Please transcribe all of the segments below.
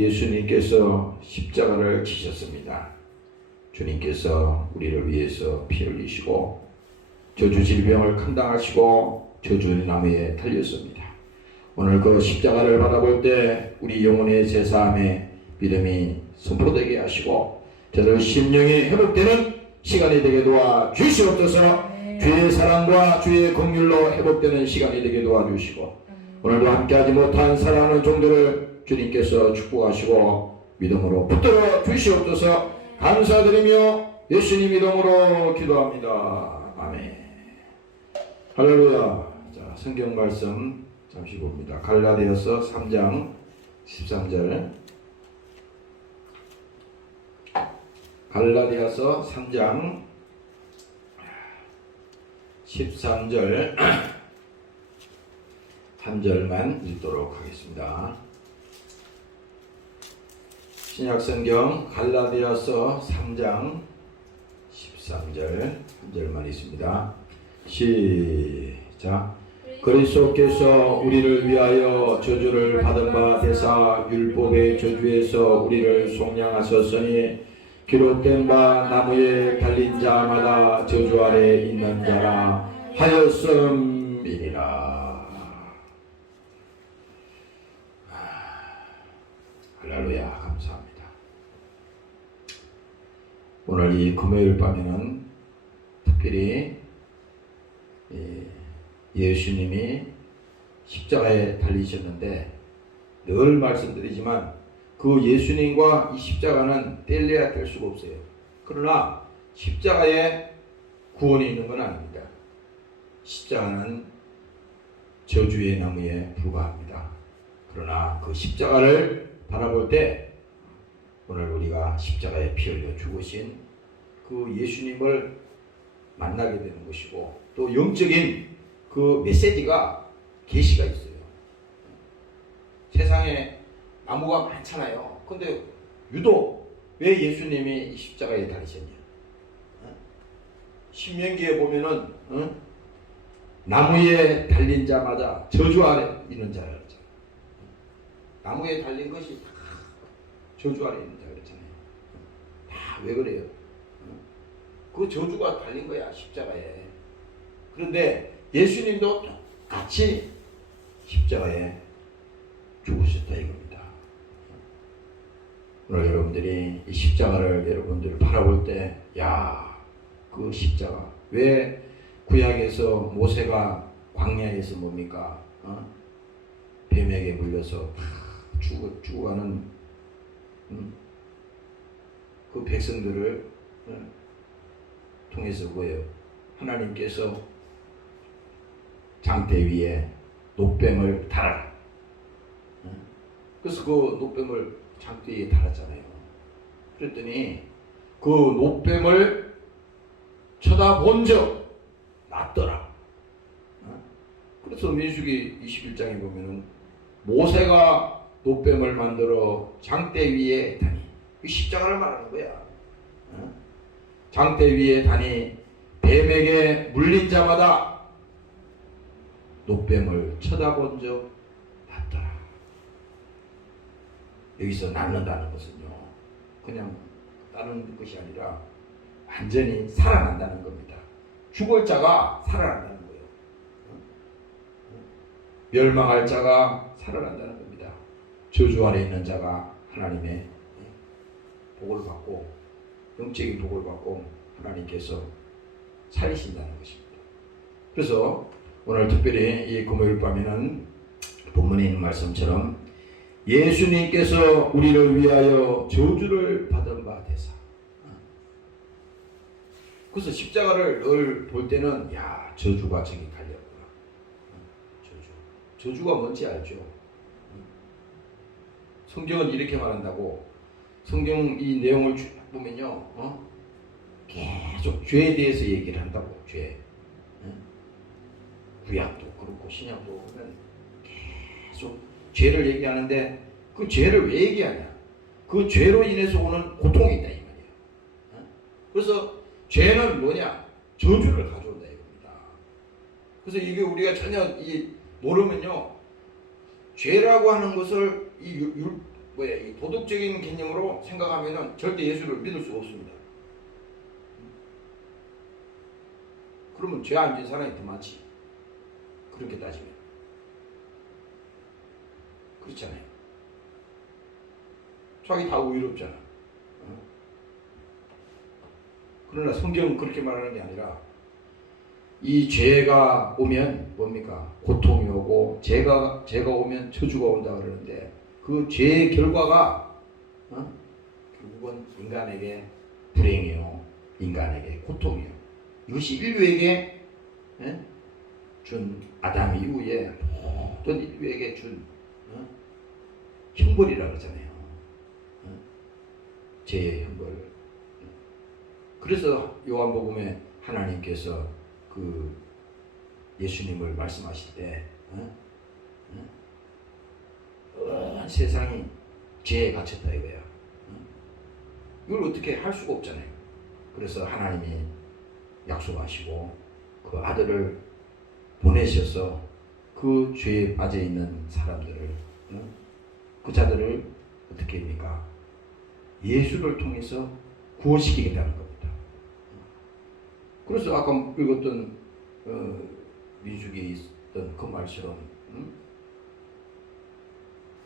우리 예수님께서 십자가를 지셨습니다. 주님께서 우리를 위해서 피 흘리시고 저주 질병을 감당하시고 저주의 나무에 달렸습니다. 오늘 그 십자가를 바라볼 때 우리 영혼의 제사함에 믿음이 선포되게 하시고 저들 심령이 회복되는 시간이 되게 도와 주시옵소서. 주의 사랑과 주의 긍휼로 회복되는 시간이 되게 도와주시고 오늘도 함께하지 못한 사랑하는 종들을 주님께서 축복하시고 믿음으로 붙들어 주시옵소서. 감사드리며 예수님 이름으로 기도합니다. 아멘. 할렐루야. 자, 성경 말씀 잠시 봅니다. 갈라디아서 3장 13절. 갈라디아서 3장 13절 한 절만 읽도록 하겠습니다. 신약성경 갈라디아서 3장 13절 한 절만 있습니다. 시작. 그리스도께서 우리를 위하여 저주를 받은 바 되사 율법의 저주에서 우리를 속량하셨으니 기록된 바 나무에 달린 자마다 저주 아래 있는 자라 하였음이니라. 할렐루야. 감사합니다. 오늘 이 금요일 밤에는 특별히 예수님이 십자가에 달리셨는데 늘 말씀드리지만 그 예수님과 이 십자가는 뗄래야 뗄 수가 없어요. 그러나 십자가에 구원이 있는 건 아닙니다. 십자가는 저주의 나무에 불과합니다. 그러나 그 십자가를 바라볼 때 오늘 우리가 십자가에 피 흘려 죽으신 그 예수님을 만나게 되는 것이고 또 영적인 그 메시지가 계시가 있어요. 세상에 나무가 많잖아요. 근데 유독 왜 예수님이 십자가에 달리셨냐? 신명기에 보면은 나무에 달린 자마다 저주 아래 있는 자라 그랬잖아요. 나무에 달린 것이 다 저주 아래 있는 자 그랬잖아요. 다 왜 그래요? 그 저주가 달린 거야 십자가에. 그런데 예수님도 똑같이 십자가에 죽으셨다 이겁니다. 오늘 여러분들이 이 십자가를 여러분들 바라볼 때, 야, 그 십자가. 왜 구약에서 모세가 광야에서 뭡니까? 뱀에게 물려서 죽어가는 그 백성들을 통해서 뭐예요? 하나님께서 장대 위에 노뱀을 달아라. 그래서 그 노뱀을 장대 위에 달았잖아요. 그랬더니 그 노뱀을 쳐다본 적 낫더라. 그래서 민수기 21장에 보면은 모세가 노뱀을 만들어 장대 위에 다니. 이 십자가를 말하는 거야. 장대 위에 다니 뱀에게 물린 자마다 노뱀을 쳐다본 적 낫더라. 여기서 낫는다는 것은요, 그냥 다른 것이 아니라 완전히 살아난다는 겁니다. 죽을 자가 살아난다는 거예요. 멸망할 자가 살아난다는 겁니다. 저주 아래 있는 자가 하나님의 복을 받고 영적인 복을 받고 하나님께서 살리신다는 것입니다. 그래서 오늘 특별히 이 금요일 밤에는 본문에 있는 말씀처럼 예수님께서 우리를 위하여 저주를 받은 바 되사. 그래서 십자가를 늘 볼 때는 야, 저주가 저기 달렸구나. 저주가 뭔지 알죠? 성경은 이렇게 말한다고. 성경 이 내용을 쭉 보면요, 계속 죄에 대해서 얘기를 한다고. 죄. 구약도 그렇고 신약도 보면 계속 죄를 얘기하는데 그 죄를 왜 얘기하냐? 그 죄로 인해서 오는 고통이 있다 이 말이에요. 그래서 죄는 뭐냐? 저주를 가져온다 이겁니다. 그래서 이게 우리가 전혀 모르면요, 죄라고 하는 것을 뭐야 이 도덕적인 개념으로 생각하면은 절대 예수를 믿을 수가 없습니다. 그러면 죄 안 지은 사람이 더 많지. 그렇게 따지면 그렇잖아요. 자기 다 의롭잖아. 그러나 성경은 그렇게 말하는 게 아니라 이 죄가 오면 뭡니까? 고통이 오고 죄가 오면 저주가 온다 그러는데 그 죄의 결과가 결국은 인간에게 불행이요, 인간에게 고통이요. 이것이 인류에게 준 아담 이후에 모든 인류에게 준 형벌이라 그러잖아요. 죄의 형벌. 그래서 요한복음에 하나님께서 그 예수님을 말씀하실 때 온 세상이 죄에 갇혔다 이거야. 이걸 어떻게 할 수가 없잖아요. 그래서 하나님이 약속하시고 그 아들을 보내셔서 그 죄에 빠져 있는 사람들을 그 자들을 어떻게 합니까? 예수를 통해서 구원시키겠다는 겁니다. 그래서 아까 읽었던 민수기에 있던 그 말처럼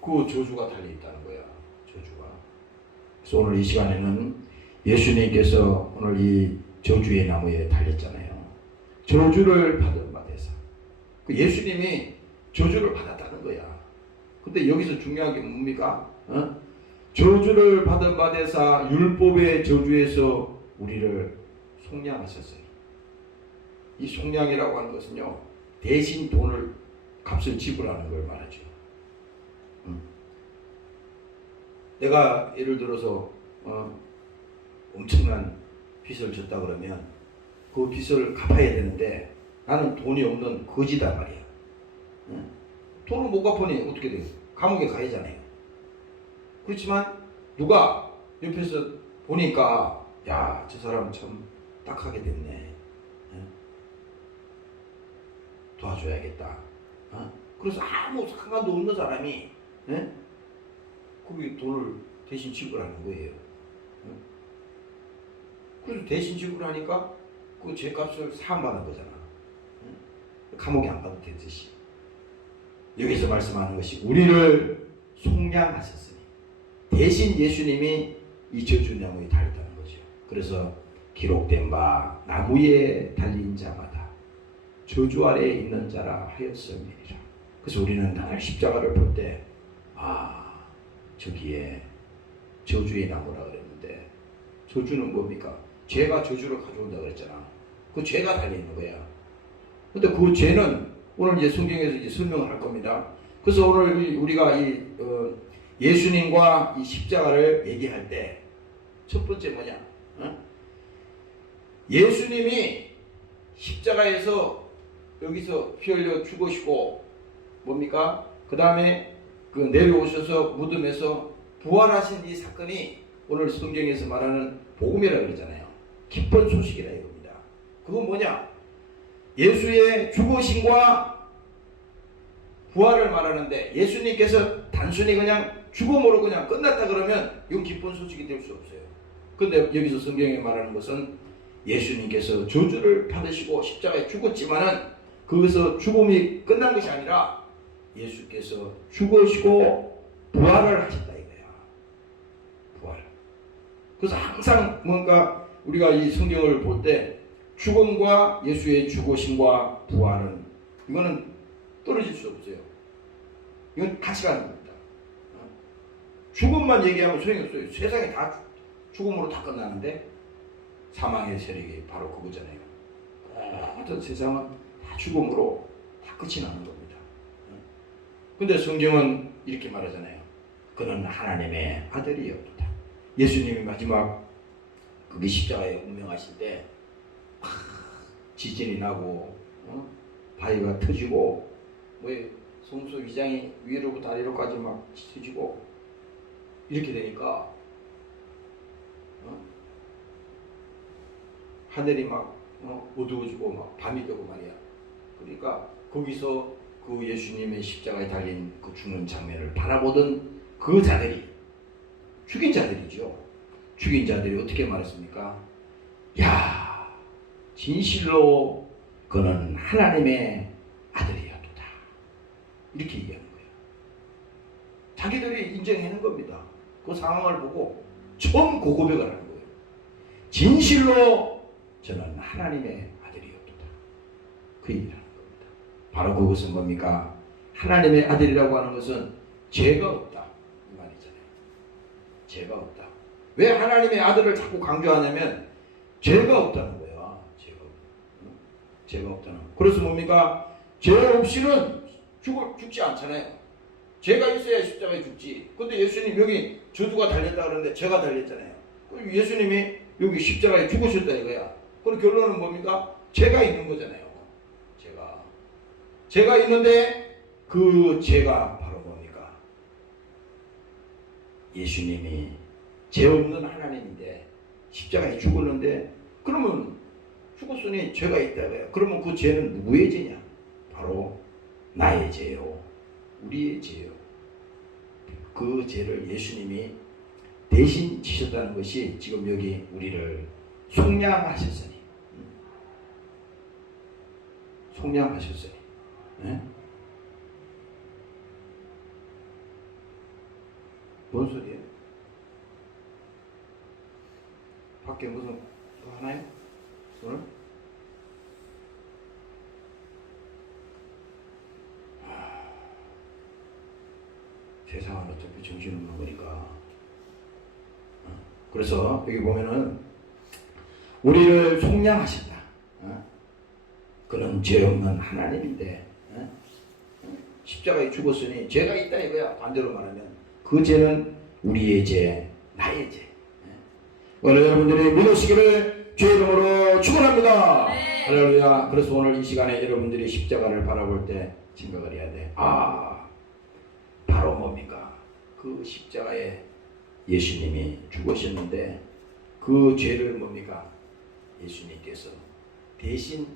그 저주가 달려있다는 거야. 저주가. 그래서 오늘 이 시간에는 예수님께서 오늘 이 저주의 나무에 달렸잖아요. 저주를 받은 바대사. 그 예수님이 저주를 받았다는 거야. 근데 여기서 중요한 게 뭡니까? 저주를 받은 바대사 율법의 저주에서 우리를 속량하셨어요. 이 속량이라고 하는 것은요, 대신 돈을 값을 지불하는 걸 말하죠. 내가 예를 들어서 엄청난 빚을 졌다 그러면 그 빚을 갚아야 되는데 나는 돈이 없는 거지다 말이야. 돈을 못 갚으니 어떻게 돼요? 감옥에 가야잖아요. 그렇지만 누가 옆에서 보니까 야, 저 사람 참 딱하게 됐네. 도와줘야겠다. 그래서 아무 상관도 없는 사람이 거기 돈을 대신 지불하는 거예요. 그래서 대신 지불하니까 그 죄값을 사함받은 거잖아. 감옥에 안 가도 되듯이. 여기서 말씀하는 것이 우리를 속량하셨으니 대신 예수님이 이 저주나무에 달렸다는 거죠. 그래서 기록된 바 나무에 달린 자마다 저주 아래에 있는 자라 하였음이니라. 그래서 우리는 날 십자가를 볼 때 저기에 저주의 나무라 그랬는데 저주는 뭡니까? 죄가 저주를 가져온다 그랬잖아. 그 죄가 달려있는 거야. 근데 그 죄는 오늘 이제 성경에서 이제 설명을 할 겁니다. 그래서 오늘 우리가 예수님과 이 십자가를 얘기할 때 첫 번째 뭐냐? 예수님이 십자가에서 여기서 피 흘려 죽으시고 뭡니까? 그 다음에 그 내려오셔서 무덤에서 부활하신 이 사건이 오늘 성경에서 말하는 복음이라고 그러잖아요. 기쁜 소식이라 이겁니다. 그건 뭐냐? 예수의 죽으심과 부활을 말하는데 예수님께서 단순히 그냥 죽음으로 그냥 끝났다 그러면 이건 기쁜 소식이 될 수 없어요. 근데 여기서 성경에 말하는 것은 예수님께서 저주를 받으시고 십자가에 죽었지만은 거기서 죽음이 끝난 것이 아니라 예수께서 죽으시고 부활을 하셨다 이거야. 부활. 그래서 항상 뭔가 우리가 이 성경을 볼 때 죽음과 예수의 죽으심과 부활은 이거는 떨어질 수 없어요. 이건 같이 가는 겁니다. 죽음만 얘기하면 소용이 없어요. 세상이 다 죽음으로 다 끝나는데 사망의 세력이 바로 그거잖아요. 모든 세상은 다 죽음으로 다 끝이 나는 겁니다. 근데 성경은 이렇게 말하잖아요. 그는 하나님의 아들이었다. 예수님이 마지막 그게 십자가에 운명하실 때 지진이 나고 바위가 터지고 성소 위장이 위로부터 아래로까지 막 터지고 이렇게 되니까 하늘이 막 어두워지고 막 밤이 되고 말이야. 그러니까 거기서 그 예수님의 십자가에 달린 그 죽는 장면을 바라보던 그 자들이 죽인 자들이죠. 죽인 자들이 어떻게 말했습니까? 야, 진실로 그는 하나님의 아들이었다. 이렇게 얘기하는 거예요. 자기들이 인정하는 겁니다. 그 상황을 보고 처음 고백을 하는 거예요. 진실로 저는 하나님의 아들이었다. 그 얘기를 하는 겁니다. 바로 그것은 뭡니까? 하나님의 아들이라고 하는 것은 죄가 없다. 이 말이잖아요. 죄가 없다. 왜 하나님의 아들을 자꾸 강조하냐면 죄가 없다는 거야. 죄가 없다는 거. 그래서 뭡니까? 죄 없이는 죽지 않잖아요. 죄가 있어야 십자가에 죽지. 근데 예수님 여기 저주가 달렸다 그러는데 죄가 달렸잖아요. 예수님이 여기 십자가에 죽으셨다 이거야. 그럼 결론은 뭡니까? 죄가 있는 거잖아요. 죄가 있는데 그 죄가 바로 뭡니까? 예수님이 죄 없는 하나님인데 십자가에 죽었는데 그러면 죽었으니 죄가 있다고요. 그러면 그 죄는 누구의 죄냐? 바로 나의 죄요. 우리의 죄요. 그 죄를 예수님이 대신 지셨다는 것이 지금 여기 우리를 속량하셨으니. 속량하셨으니. 네? 뭔 소리예요? 밖에 무슨 거 하나요? 오늘? 세상은 어차피 정신없는 거니까. 그래서 여기 보면은 우리를 속량하신다. 그는 죄 없는 하나님인데 십자가에 죽었으니 죄가 있다 이거야. 반대로 말하면 그 죄는 우리의 죄, 나의 죄. 오늘 여러분들이 믿으시기를 주의 이름으로 축원합니다. 네. 할렐루야. 그래서 오늘 이 시간에 여러분들이 십자가를 바라볼 때 생각을 해야 돼. 바로 뭡니까? 그 십자가에 예수님이 죽으셨는데 그 죄를 뭡니까? 예수님께서 대신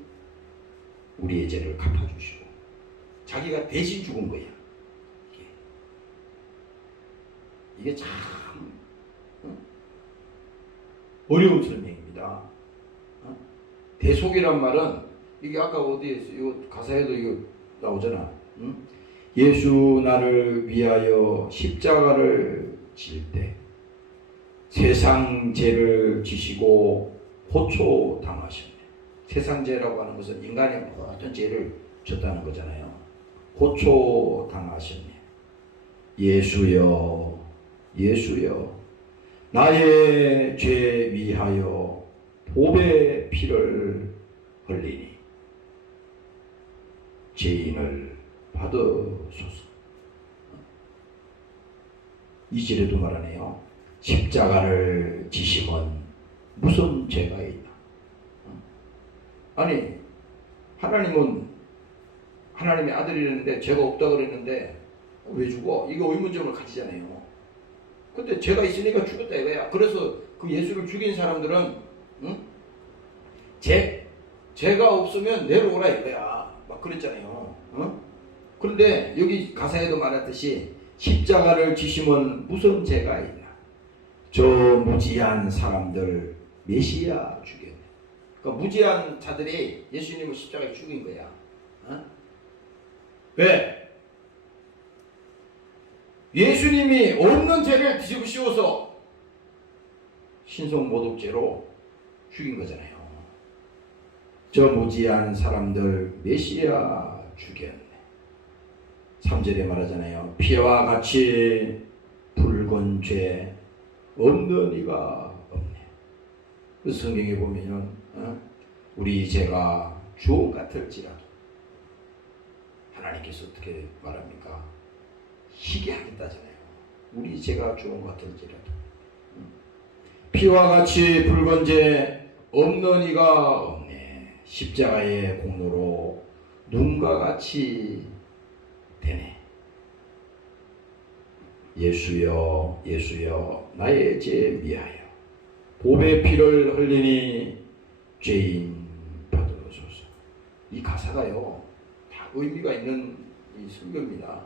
우리의 죄를 갚아주시고 자기가 대신 죽은 거야. 이게 참 어려운 설명입니다. 대속이란 말은 이게 아까 어디에 이거 가사에도 이거 나오잖아. 예수 나를 위하여 십자가를 질 때 세상 죄를 지시고 호초 당하셨네. 세상 죄라고 하는 것은 인간의 모든 죄를 졌다는 거잖아요. 호초 당하셨네. 예수여, 예수여, 나의 죄 위하여 보배 피를 흘리니 죄인을 받으소서. 이 절에도 말하네요. 십자가를 지심은 무슨 죄가 있나? 아니 하나님은 하나님의 아들이라는데 죄가 없다 그랬는데 왜 죽어? 이거 의문점을 가지잖아요. 근데 죄가 있으니까 죽었다 이거야. 그래서 그 예수를 죽인 사람들은 죄가 없으면 내려오라 이거야. 막 그랬잖아요. 그런데 여기 가사에도 말했듯이 십자가를 지심은 무슨 죄가 있나? 저 무지한 사람들 메시아 죽였네. 그러니까 무지한 자들이 예수님을 십자가에 죽인 거야. 왜? 예수님이 없는 죄를 뒤집어 씌워서 신성모독죄로 죽인 거잖아요. 저 무지한 사람들 메시아 죽였네. 3절에 말하잖아요. 피와 같이 붉은 죄 없는 이가 없네. 그 성경에 보면 우리 죄가 주홍 같을지라도 하나님께서 어떻게 말합니까? 희게 하겠다잖아요. 우리 죄가 주홍 같을지라도 피와 같이 붉은 죄 없는 이가 없네. 십자가의 공로로 눈과 같이 되네. 예수여, 예수여, 나의 죄 위하여 보배 피를 흘리니 죄인 받으소서. 이 가사가요 다 의미가 있는 이 설교입니다.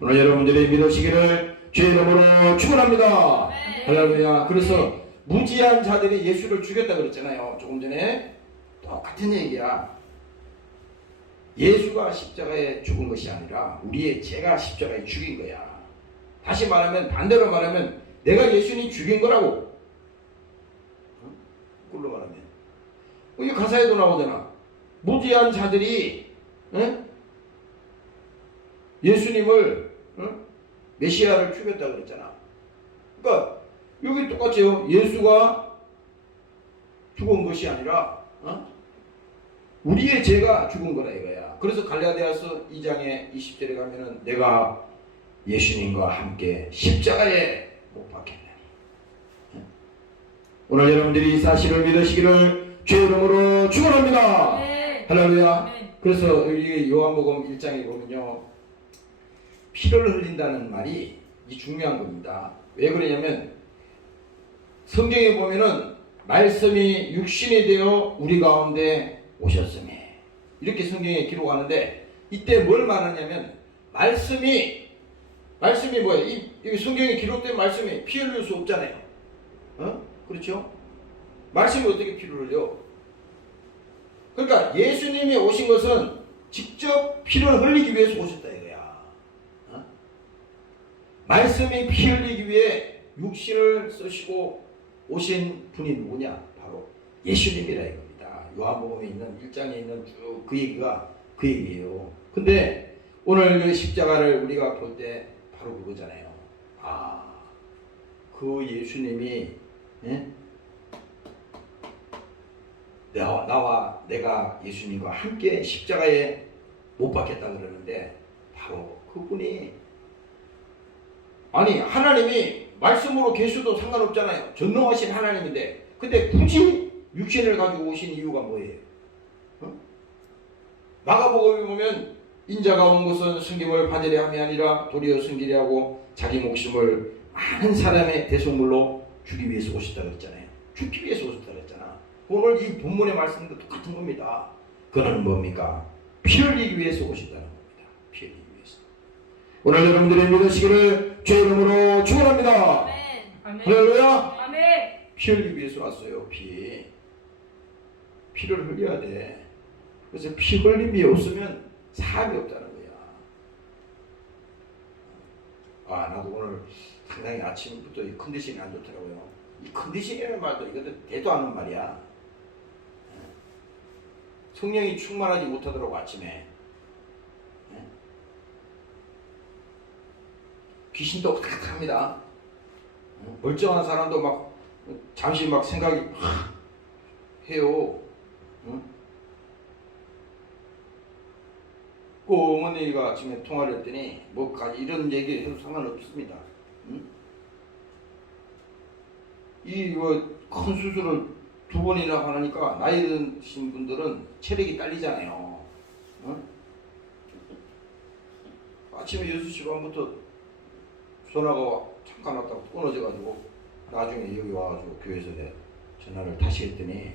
오늘 여러분들이 믿으시기를 주 이름으로 축원합니다. 할렐루야. 그래서 무지한 자들이 예수를 죽였다 그랬잖아요. 조금 전에. 똑같은 얘기야. 예수가 십자가에 죽은 것이 아니라 우리의 죄가 십자가에 죽인 거야. 다시 말하면, 반대로 말하면 내가 예수님 죽인 거라고. 꿀로 말하면 이게 가사에도 나오잖아. 무지한 자들이 예수님을 메시아를 죽였다 그랬잖아. 그러니까 여기 똑같죠. 예수가 죽은 것이 아니라 우리의 죄가 죽은 거라 이거야. 그래서 갈라디아서 2장에 20절에 가면은 내가 예수님과 함께 십자가에 못 박혔네. 오늘 여러분들이 이 사실을 믿으시기를 주의 이름으로 축원합니다. 할렐루야. 그래서 여기 요한복음 1장에 보면요, 피를 흘린다는 말이 이 중요한 겁니다. 왜 그러냐면 성경에 보면은 말씀이 육신이 되어 우리 가운데 오셨으니 이렇게 성경에 기록하는데, 이때 뭘 말하냐면 말씀이 뭐예요? 이 성경에 기록된 말씀이 피 흘릴 수 없잖아요. 그렇죠? 말씀이 어떻게 피를 흘려? 그러니까 예수님이 오신 것은 직접 피를 흘리기 위해서 오셨다 이거야. 말씀이 피 흘리기 위해 육신을 쓰시고 오신 분이 누구냐? 바로 예수님이라 이겁니다. 요한복음에 있는 1장에 있는 쭉 그 얘기가 그 얘기예요. 근데 오늘 그 십자가를 우리가 볼 때 바로 그거잖아요. 그 예수님이 나와 내가 예수님과 함께 십자가에 못 박혔다 그러는데, 바로 그분이, 아니 하나님이 말씀으로 계셔도 상관없잖아요. 전능하신 하나님인데, 근데 굳이 육신을 가지고 오신 이유가 뭐예요? 마가복음에 보면 인자가 온 것은 승김을 받으려 함이 아니라 도리어 승기려 하고 자기 목숨을 많은 사람의 대속물로 주기 위해서 오셨다 그랬잖아요. 죽기 위해서 오셨다 그랬잖아. 오늘 이 본문의 말씀도 똑같은 겁니다. 그는 뭡니까? 피 흘리기 위해서 오셨다는 겁니다. 피 흘리기 위해서. 오늘 여러분들이 믿으시기를 주의 이름으로 축원합니다. 할렐루야. 피 흘리기 위해서 왔어요. 피를 흘려야 돼. 그래서 피 흘림이 없으면 사함이 없다는 거야. 나도 오늘 상당히 아침부터 이 컨디션이 안 좋더라고요. 이 컨디션이라는 말도 이것도 대도 않는 말이야. 성령이 충만하지 못하더라고 아침에. 귀신도 탁탁합니다. 멀쩡한 사람도 막 잠시 막 생각이 해요. 그 어머니가 아침에 통화를 했더니 뭐까지 이런 얘기 해도 상관없습니다. 큰 수술을 2번이나 하니까 나이 드신 분들은 체력이 딸리잖아요. 아침에 6시 반부터 전화가 잠깐 왔다고 끊어져가지고 나중에 여기 와가지고 교회에서 내 전화를 다시 했더니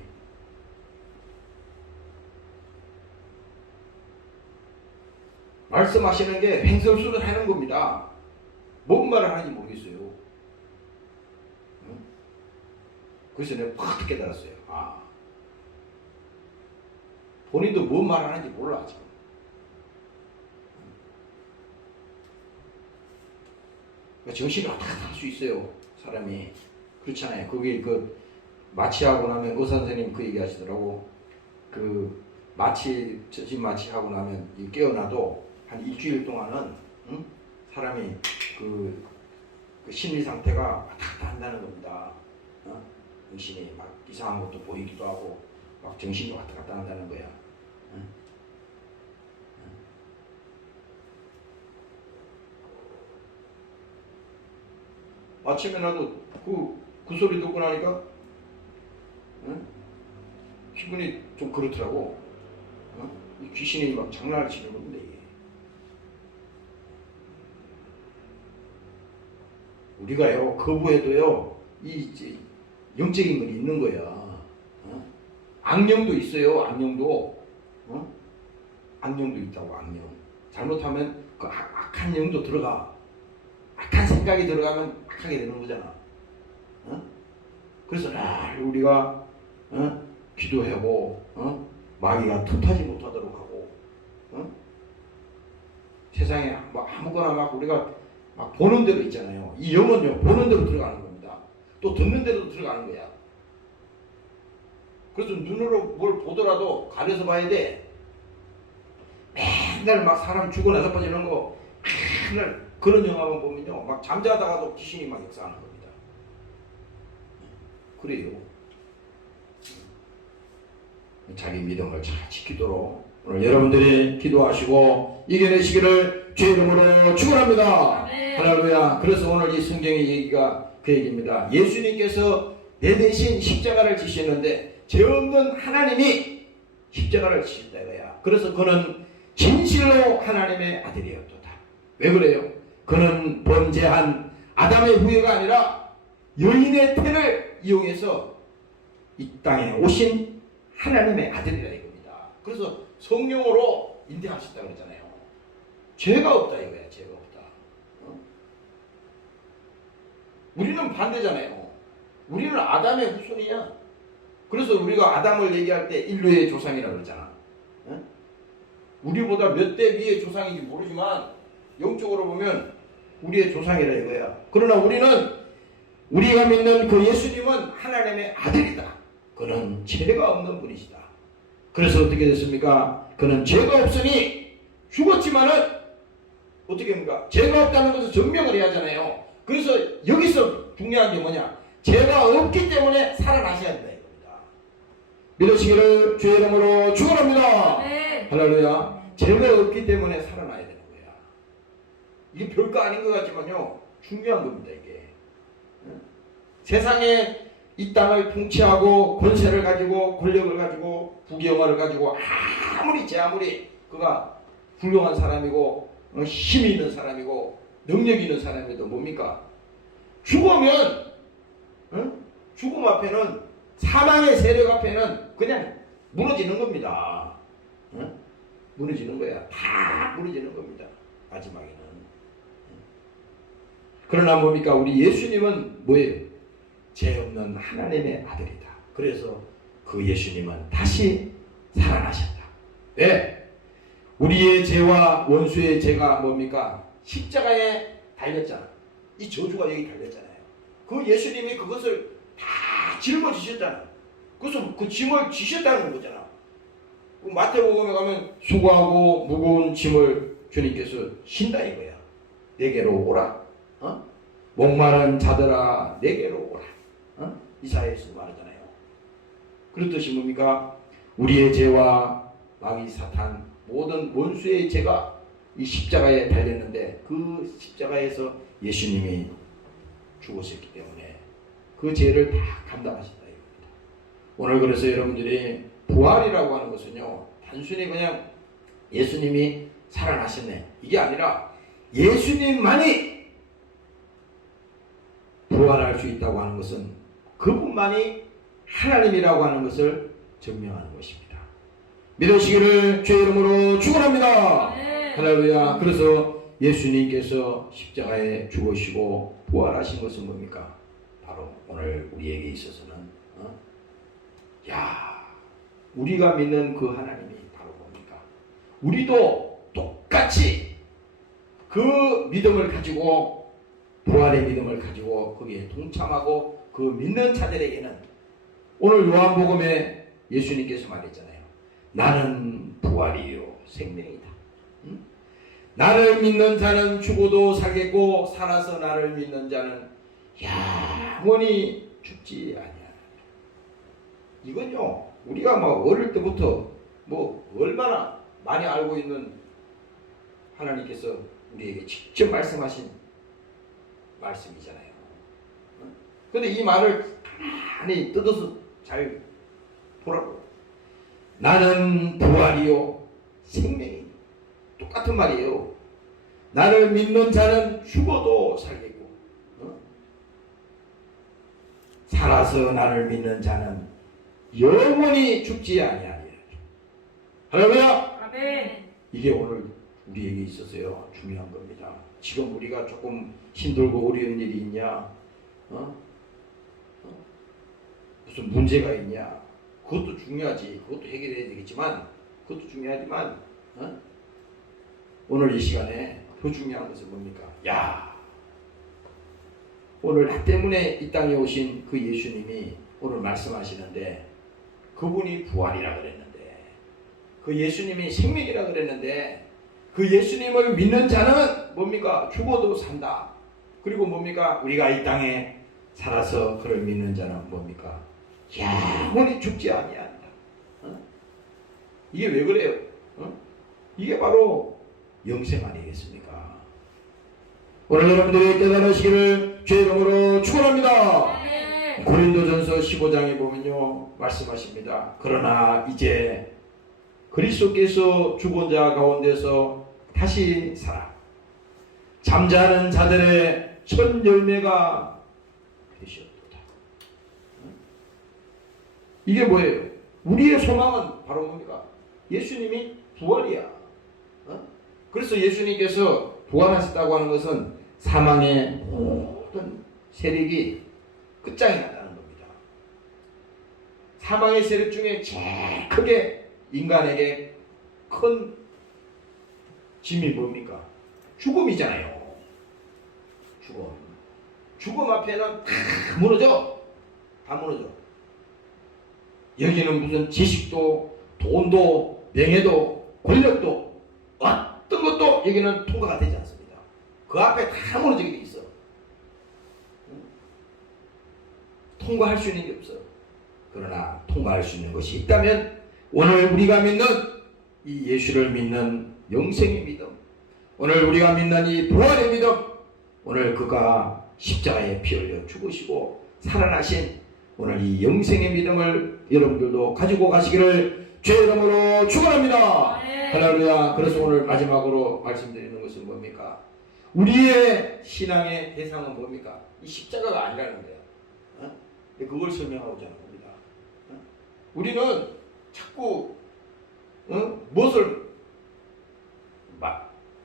말씀하시는 게 횡설수설 하는 겁니다. 뭔 말을 하는지 모르겠어요. 그래서 내가 팍 깨달았어요. 본인도 뭔 말을 하는지 몰라 지금. 정신이 왔다 갔다 할 수 있어요. 사람이. 그렇잖아요. 그게 마취하고 나면 의사 선생님 그 얘기 하시더라고. 전신 마취하고 나면 깨어나도 한 일주일 동안은 사람이 그 심리 상태가 왔다 갔다 한다는 겁니다. 정신이 막 이상한 것도 보이기도 하고 막 정신이 왔다 갔다 한다는 거야. 아침에 나도 그 소리 듣고 나니까 기분이 좀 그렇더라고. 이 귀신이 막 장난을 치는 건데 이게. 우리가요 거부해도요 이 영적인 건 있는 거야. 악령도 있어요. 악령도 악령도 있다고. 악령 잘못하면 그 악한 영도 들어가. 악한 생각이 들어가면 악하게 되는 거잖아. 어? 그래서 날 우리가 기도하고 마귀가 틈타지 못하도록 하고 세상에 막 아무거나 막 우리가 막 보는 대로 있잖아요. 이 영은요 보는 대로 들어가는 겁니다. 또 듣는 대로 들어가는 거야. 그래서 눈으로 뭘 보더라도 가려서 봐야 돼. 맨날 막 사람 죽고 나서 빠지는 거 맨날 그런 영화만 보면요 막 잠자다가도 귀신이 막 역사하는 겁니다. 그래요. 자기 믿음을 잘 지키도록 오늘 여러분들이 기도하시고 이겨내시기를 주의 이름으로 축원합니다. 할렐루야. 그래서 오늘 이 성경의 얘기가 그 얘기입니다. 예수님께서 내 대신 십자가를 지셨는데 죄 없는 하나님이 십자가를 지셨다 이거야. 그래서 그는 진실로 하나님의 아들이었도다. 왜 그래요? 그는 범죄한 아담의 후예가 아니라 여인의 태를 이용해서 이 땅에 오신 하나님의 아들이라 이겁니다. 그래서 성령으로 인대하셨다 그러잖아요. 죄가 없다 이거야. 죄가 없다. 우리는 반대잖아요. 우리는 아담의 후손이야. 그래서 우리가 아담을 얘기할 때 인류의 조상이라고 그러잖아. 우리보다 몇 대 위의 조상인지 모르지만 영적으로 보면 우리의 조상이라 이거야. 그러나 우리가 믿는 그 예수님은 하나님의 아들이다. 그는 죄가 없는 분이시다. 그래서 어떻게 됐습니까? 그는 죄가 없으니 죽었지만은 어떻게 합니까? 죄가 없다는 것을 증명을 해야 하잖아요. 그래서 여기서 중요한 게 뭐냐? 죄가 없기 때문에 살아나셔야 된다 이겁니다. 믿으시기를 주의 이름으로 축원합니다. 네. 할렐루야. 죄가 없기 때문에 살아나야 되는 거야. 이게 별거 아닌 것 같지만요 중요한 겁니다 이게. 세상에 이 땅을 통치하고 권세를 가지고 권력을 가지고 부귀영화를 가지고 아무리 그가 훌륭한 사람이고 힘이 있는 사람이고 능력이 있는 사람이도 뭡니까? 죽으면 죽음 앞에는 사망의 세력 앞에는 그냥 무너지는 겁니다. 무너지는 거야. 다 무너지는 겁니다. 마지막에는. 그러나 뭡니까? 우리 예수님은 뭐예요? 죄 없는 하나님의 아들이다. 그래서 그 예수님은 다시 살아나셨다. 왜? 우리의 죄와 원수의 죄가 뭡니까? 십자가에 달렸잖아. 이 저주가 여기 달렸잖아요. 그 예수님이 그것을 다 짊어지셨잖아. 그래서 그 짐을 지셨다는 거잖아. 마태복음에 가면 수고하고 무거운 짐을 주님께서 신다 이거야. 내게로 오라. 목마른 자들아 내게로 오라. 이사야에서 말하잖아요. 그렇듯이 뭡니까? 우리의 죄와 마귀 사탄 모든 원수의 죄가 이 십자가에 달렸는데 그 십자가에서 예수님이 죽으셨기 때문에 그 죄를 다 감당하신다 이겁니다. 오늘 그래서 여러분들이 부활이라고 하는 것은요 단순히 그냥 예수님이 살아나셨네 이게 아니라 예수님만이 부활할 수 있다고 하는 것은 그분만이 하나님이라고 하는 것을 증명하는 것입니다. 믿으시기를 주의 이름으로 축원합니다. 할렐루야. 그래서 예수님께서 십자가에 죽으시고 부활하신 것은 뭡니까? 바로 오늘 우리에게 있어서는 우리가 믿는 그 하나님이 바로 뭡니까? 우리도 똑같이 그 믿음을 가지고 부활의 믿음을 가지고 거기에 동참하고 그 믿는 자들에게는 오늘 요한복음에 예수님께서 말했잖아요. 나는 부활이요 생명이다. 나를 믿는 자는 죽어도 살겠고 살아서 나를 믿는 자는 영원히 죽지 아니하리라. 이건요 우리가 뭐 어릴 때부터 뭐 얼마나 많이 알고 있는 하나님께서 우리에게 직접 말씀하신 말씀이잖아요. 그런데 이 말을 가만히 뜯어서 잘 보라고. 나는 부활이요 생명이 똑같은 말이에요. 나를 믿는 자는 죽어도 살겠고 살아서 나를 믿는 자는 영원히 죽지 아니하리라. 할렐루야. 아멘. 이게 오늘 우리에게 있어서요 중요한 겁니다. 지금 우리가 조금 힘들고 어려운 일이 있냐, 무슨 문제가 있냐, 그것도 중요하지. 그것도 해결해야 되겠지만, 그것도 중요하지만, 오늘 이 시간에 더 중요한 것은 뭡니까? 오늘 나 때문에 이 땅에 오신 그 예수님이 오늘 말씀하시는데, 그분이 부활이라 그랬는데, 그 예수님이 생명이라 그랬는데, 그 예수님을 믿는 자는 뭡니까? 죽어도 산다. 그리고 뭡니까? 우리가 이 땅에 살아서 그를 믿는 자는 뭡니까? 영원히 죽지 아니한다. 이게 왜 그래요? 이게 바로 영생 아니겠습니까? 오늘 여러분들이 깨달으시기를 주의 이름으로 축원합니다. 고린도전서 15장에 보면요 말씀하십니다. 그러나 이제 그리스도께서 죽은 자 가운데서 다시 살아 잠자는 자들의 첫 열매가 되셨도다. 이게 뭐예요? 우리의 소망은 바로 뭡니까? 예수님이 부활이야. 그래서 예수님께서 부활하셨다고 하는 것은 사망의 모든 세력이 끝장이 났다는 겁니다. 사망의 세력 중에 제일 크게 인간에게 큰 짐이 뭡니까? 죽음이잖아요. 죽음 앞에는 다 무너져. 여기는 무슨 지식도 돈도 명예도 권력도 어떤 것도 여기는 통과가 되지 않습니다. 그 앞에 다 무너지게 돼 있어. 통과할 수 있는 게 없어. 그러나 통과할 수 있는 것이 있다면 오늘 우리가 믿는 이 예수를 믿는 영생의 믿음, 오늘 우리가 믿는 이 부활의 믿음, 오늘 그가 십자가에 피 흘려 죽으시고 살아나신 오늘 이 영생의 믿음을 여러분들도 가지고 가시기를 주의 이름으로 축원합니다. 할렐루야. 그래서 오늘 마지막으로 말씀드리는 것은 뭡니까? 우리의 신앙의 대상은 뭡니까? 이 십자가가 아니라는 거예요. 그걸 설명하고자 하는 겁니다. 우리는 자꾸 무엇을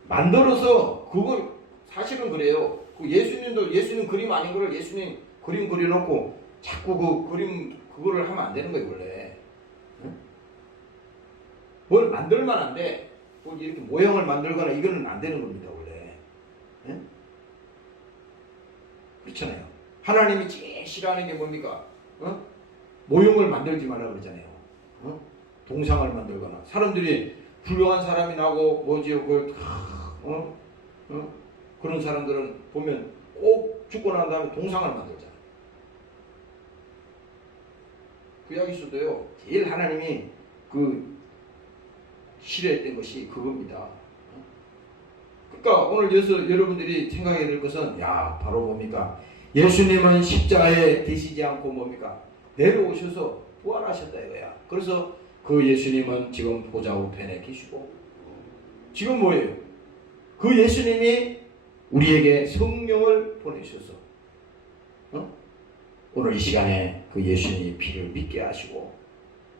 만들어서 그걸 사실은 그래요. 그 예수님 그림 아닌 거를 예수님 그림 그려놓고 자꾸 그 그림 그거를 하면 안 되는 거예요 원래. 뭘 만들면 안 돼. 뭐 이렇게 모형을 만들거나 이거는 안 되는 겁니다 원래. 그렇잖아요. 하나님이 제일 싫어하는 게 뭡니까? 모형을 만들지 말라 그러잖아요. 동상을 만들거나 사람들이 훌륭한 사람이 나고 뭐지요 그런 사람들은 보면 꼭 죽고 난 다음에 동상을 만들잖아요. 구약에서도요 제일 하나님이 그 싫어했던 것이 그겁니다. 그러니까 오늘 여러분들이 생각해야 될 것은 바로 뭡니까? 예수님은 십자가에 계시지 않고 뭡니까? 내려오셔서 부활하셨다 이거야. 그래서 그 예수님은 지금 보좌 우편에 계시고 지금 뭐예요? 그 예수님이 우리에게 성령을 보내셔서 오늘 이 시간에 그 예수님의 피를 믿게 하시고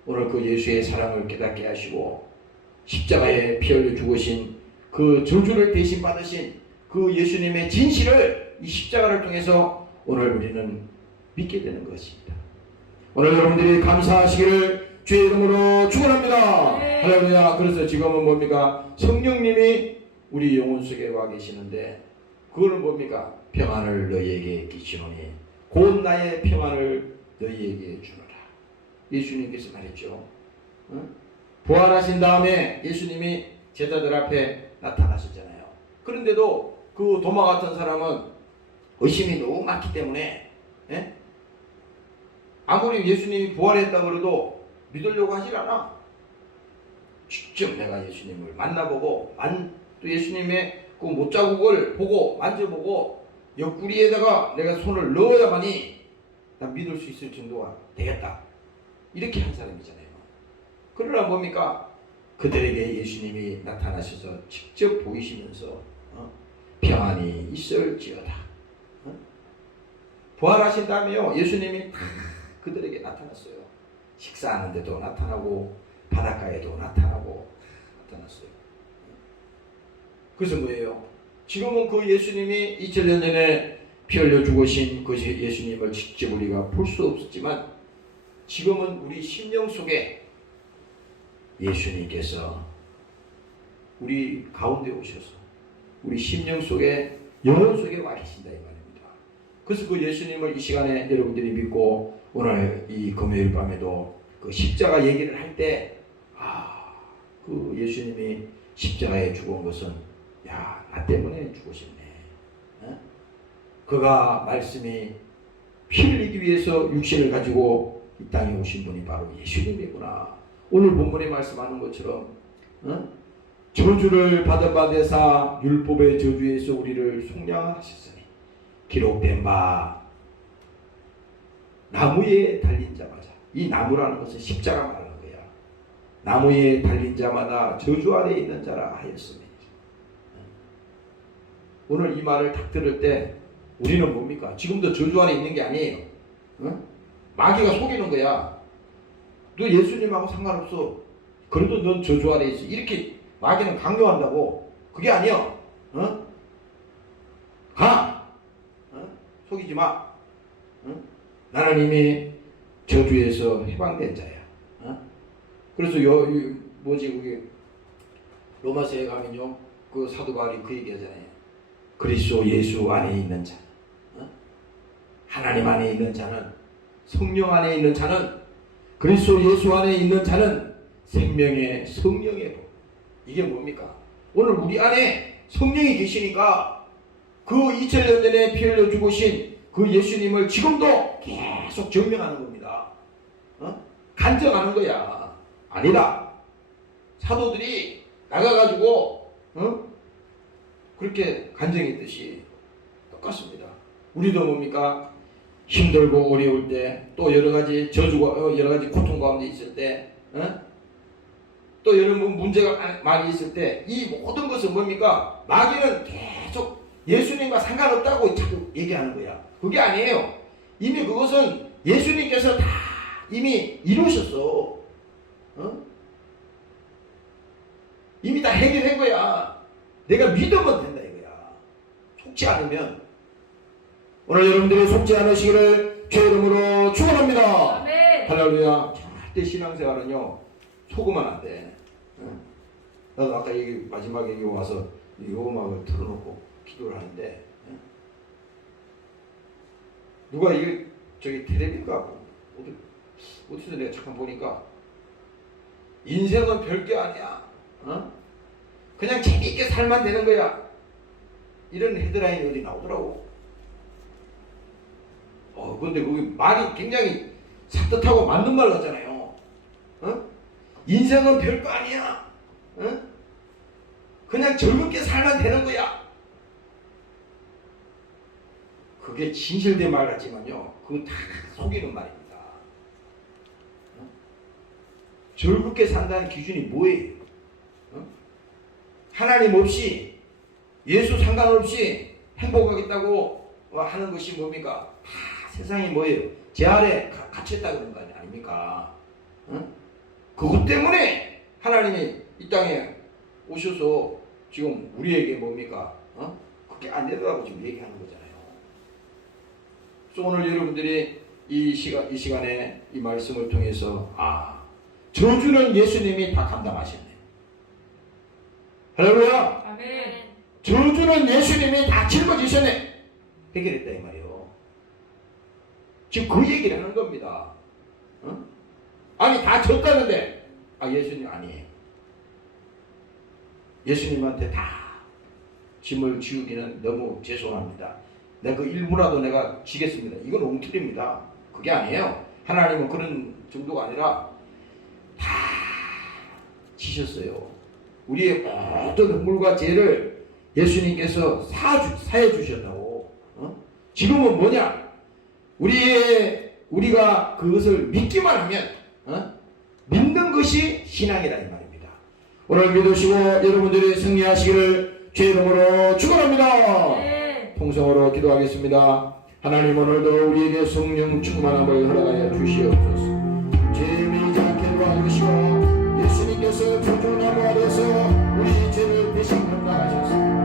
오늘 그 예수의 사랑을 깨닫게 하시고 십자가에 피 흘려 죽으신 그 저주를 대신 받으신 그 예수님의 진실을 이 십자가를 통해서 오늘 우리는 믿게 되는 것입니다. 오늘 여러분들이 감사하시기를 주의 이름으로 축원합니다. 할렐루야. 그래서 지금은 뭡니까? 성령님이 우리 영혼 속에 와 계시는데 그거는 뭡니까? 평안을 너희에게 끼치노니 곧 나의 평안을 너희에게 주노라. 예수님께서 말했죠. 부활하신 다음에 예수님이 제자들 앞에 나타나셨잖아요. 그런데도 그 도마 같은 사람은 의심이 너무 많기 때문에 아무리 예수님이 부활했다 그래도 믿으려고 하질 않아. 직접 내가 예수님을 만나보고 또 예수님의 그 못자국을 보고 만져보고 옆구리에다가 내가 손을 넣어야만이 난 믿을 수 있을 정도가 되겠다. 이렇게 한 사람이잖아요. 그러나 뭡니까? 그들에게 예수님이 나타나셔서 직접 보이시면서 평안이 있을지어다. 부활하신 다음에요 예수님이 다 그들에게 나타났어요. 식사하는데도 나타나고 바닷가에도 나타나고 나타났어요. 그래서 뭐예요? 지금은 그 예수님이 2000년 전에 피 흘려 죽으신 그 예수님을 직접 우리가 볼 수 없었지만 지금은 우리 심령 속에 예수님께서 우리 가운데 오셔서 우리 심령 속에 영혼 속에 와 계신다 이 말입니다. 그래서 그 예수님을 이 시간에 여러분들이 믿고 오늘 이 금요일 밤에도 그 십자가 얘기를 할 때 그 예수님이 십자가에 죽은 것은 나 때문에 죽으셨네. 그가 말씀이 피 흘리기 위해서 육신을 가지고 이 땅에 오신 분이 바로 예수님이구나. 오늘 본문에 말씀하는 것처럼 저주를 받은 바 되사 율법의 저주에서 우리를 속량하셨으니 기록된 바 나무에 달린 자마자, 이 나무라는 것은 십자가 말하는 거야. 나무에 달린 자마다 저주 아래 있는 자라 하였으니. 오늘 이 말을 딱 들을 때 우리는 뭡니까? 지금도 저주 아래 있는 게 아니에요. 마귀가 속이는 거야. 너 예수님하고 상관없어. 그래도 넌 저주 아래 있어. 이렇게 마귀는 강요한다고. 그게 아니야. 가! 속이지 마. 나는 이미 저주에서 해방된 자야. 그래서 그게 로마서에 가면요, 그 사도 바울이 그 얘기하잖아요. 그리스도 예수 안에 있는 자는, 하나님 안에 있는 자는, 성령 안에 있는 자는, 그리스도 예수 안에 있는 자는 생명의 성령의 복. 이게 뭡니까? 오늘 우리 안에 성령이 계시니까 그 2000년 전에 피 흘려 죽으신 그 예수님을 지금도 계속 증명하는 겁니다. 간증하는 거야. 아니다. 사도들이 나가가지고 그렇게 간증했듯이 똑같습니다. 우리도 뭡니까? 힘들고 어려울 때, 또 여러가지 저주가 여러가지 고통 가운데 있을 때, 또 여러분 문제가 많이 있을 때, 이 모든 것은 뭡니까? 마귀는 계속 예수님과 상관없다고 자꾸 얘기하는 거야. 그게 아니에요. 이미 그것은 예수님께서 다 이미 이루셨어. 이미 다 해결한 거야. 내가 믿으면 된다 이거야. 속지 않으면. 오늘 여러분들이 속지 않으시기를 주의 이름으로 축원합니다. 할렐루야. 절대 신앙생활은요 속으면 안 돼. 나도 아까 여기 마지막에 여기 와서 이 음악을 틀어놓고 기도를 하는데 누가 이게 저기 텔레비인가 어디서 내가 잠깐 보니까 인생은 별게 아니야. 그냥 재미있게 살면 되는 거야. 이런 헤드라인이 어디 나오더라고. 근데 그게 말이 굉장히 산뜻하고 맞는 말 같잖아요. 인생은 별거 아니야. 그냥 즐겁게 살면 되는 거야. 그게 진실된 말 같지만요, 그거 다 속이는 말입니다. 즐겁게 산다는 기준이 뭐예요? 하나님 없이, 예수 상관없이 행복하겠다고 하는 것이 뭡니까? 다 세상이 뭐예요? 제 아래 갇혔다 그런 거 아닙니까? 그것 때문에 하나님이 이 땅에 오셔서 지금 우리에게 뭡니까? 그게 안 되더라고 지금 얘기하는 거잖아요. 그래서 오늘 여러분들이 이 시간에 이 말씀을 통해서 저주는 예수님이 다 감당하셨네. 할렐루야. 아멘. 저주는 예수님이 다 짊어지셨네. 해결했다 이 말이요. 지금 그 얘기를 하는 겁니다. 아니 다 졌다는데 예수님 아니에요. 예수님한테 다 짐을 지우기는 너무 죄송합니다. 내가 그 일부라도 내가 지겠습니다. 이건 엉터리입니다. 그게 아니에요. 하나님은 그런 정도가 아니라 다 지셨어요. 우리의 모든 허물과 죄를 예수님께서 사해 주셨다고. 지금은 뭐냐? 우리가 그것을 믿기만 하면 믿는 것이 신앙이라 이 말입니다. 오늘 믿으시고 여러분들이 승리하시기를 주의 이름으로 축원합니다. 네. 통성으로 기도하겠습니다. 하나님 오늘도 우리에게 성령 충만함을 허락하여 주시옵소서. 죄를 작게 도와주시고 예수님께서 저주나무 아래서 우리 죄를 대신 감당하셨습니다.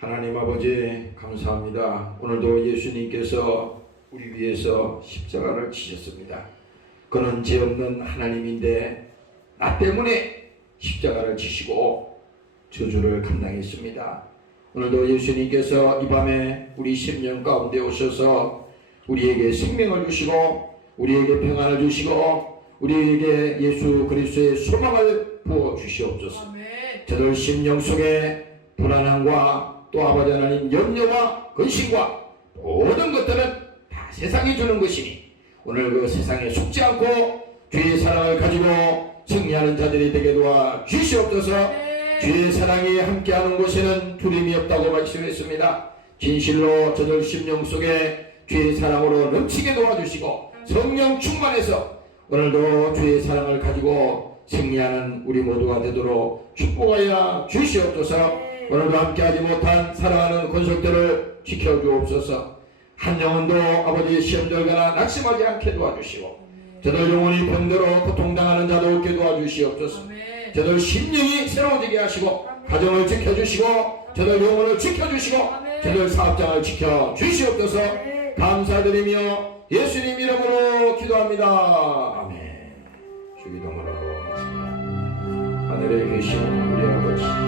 하나님 아버지 감사합니다. 오늘도 예수님께서 우리 위해서 십자가를 지셨습니다. 그는 죄 없는 하나님인데 나 때문에 십자가를 지시고 저주를 감당했습니다. 오늘도 예수님께서 이 밤에 우리 심령 가운데 오셔서 우리에게 생명을 주시고 우리에게 평안을 주시고 우리에게 예수 그리스도의 소망을 부어 주시옵소서. 저들 심령 속에 불안함과 또 아버지 하나님 염려와 근심과 모든 것들은 다 세상이 주는 것이니 오늘 그 세상에 속지 않고 주의 사랑을 가지고 승리하는 자들이 되게 도와 주시옵소서. 주의 사랑이 함께하는 곳에는 두려움이 없다고 말씀했습니다. 진실로 저들 심령 속에 주의 사랑으로 넘치게 도와주시고 성령 충만해서 오늘도 주의 사랑을 가지고 승리하는 우리 모두가 되도록 축복하여 주시옵소서. 오늘도 함께하지 못한 사랑하는 권속들을 지켜주옵소서. 한 영혼도 아버지 시험절가나 낙심하지 않게 도와주시고 저들 영혼이 병대로 고통당하는 자도 없게 도와주시옵소서. 저들 심령이 새로워지게 하시고 가정을 지켜주시고 저들 영혼을 지켜주시고 저들 사업장을 지켜주시옵소서. 감사드리며 예수님 이름으로 기도합니다. 아멘. 주기도문으로 하겠습니다. 하늘에 계신 우리 아버지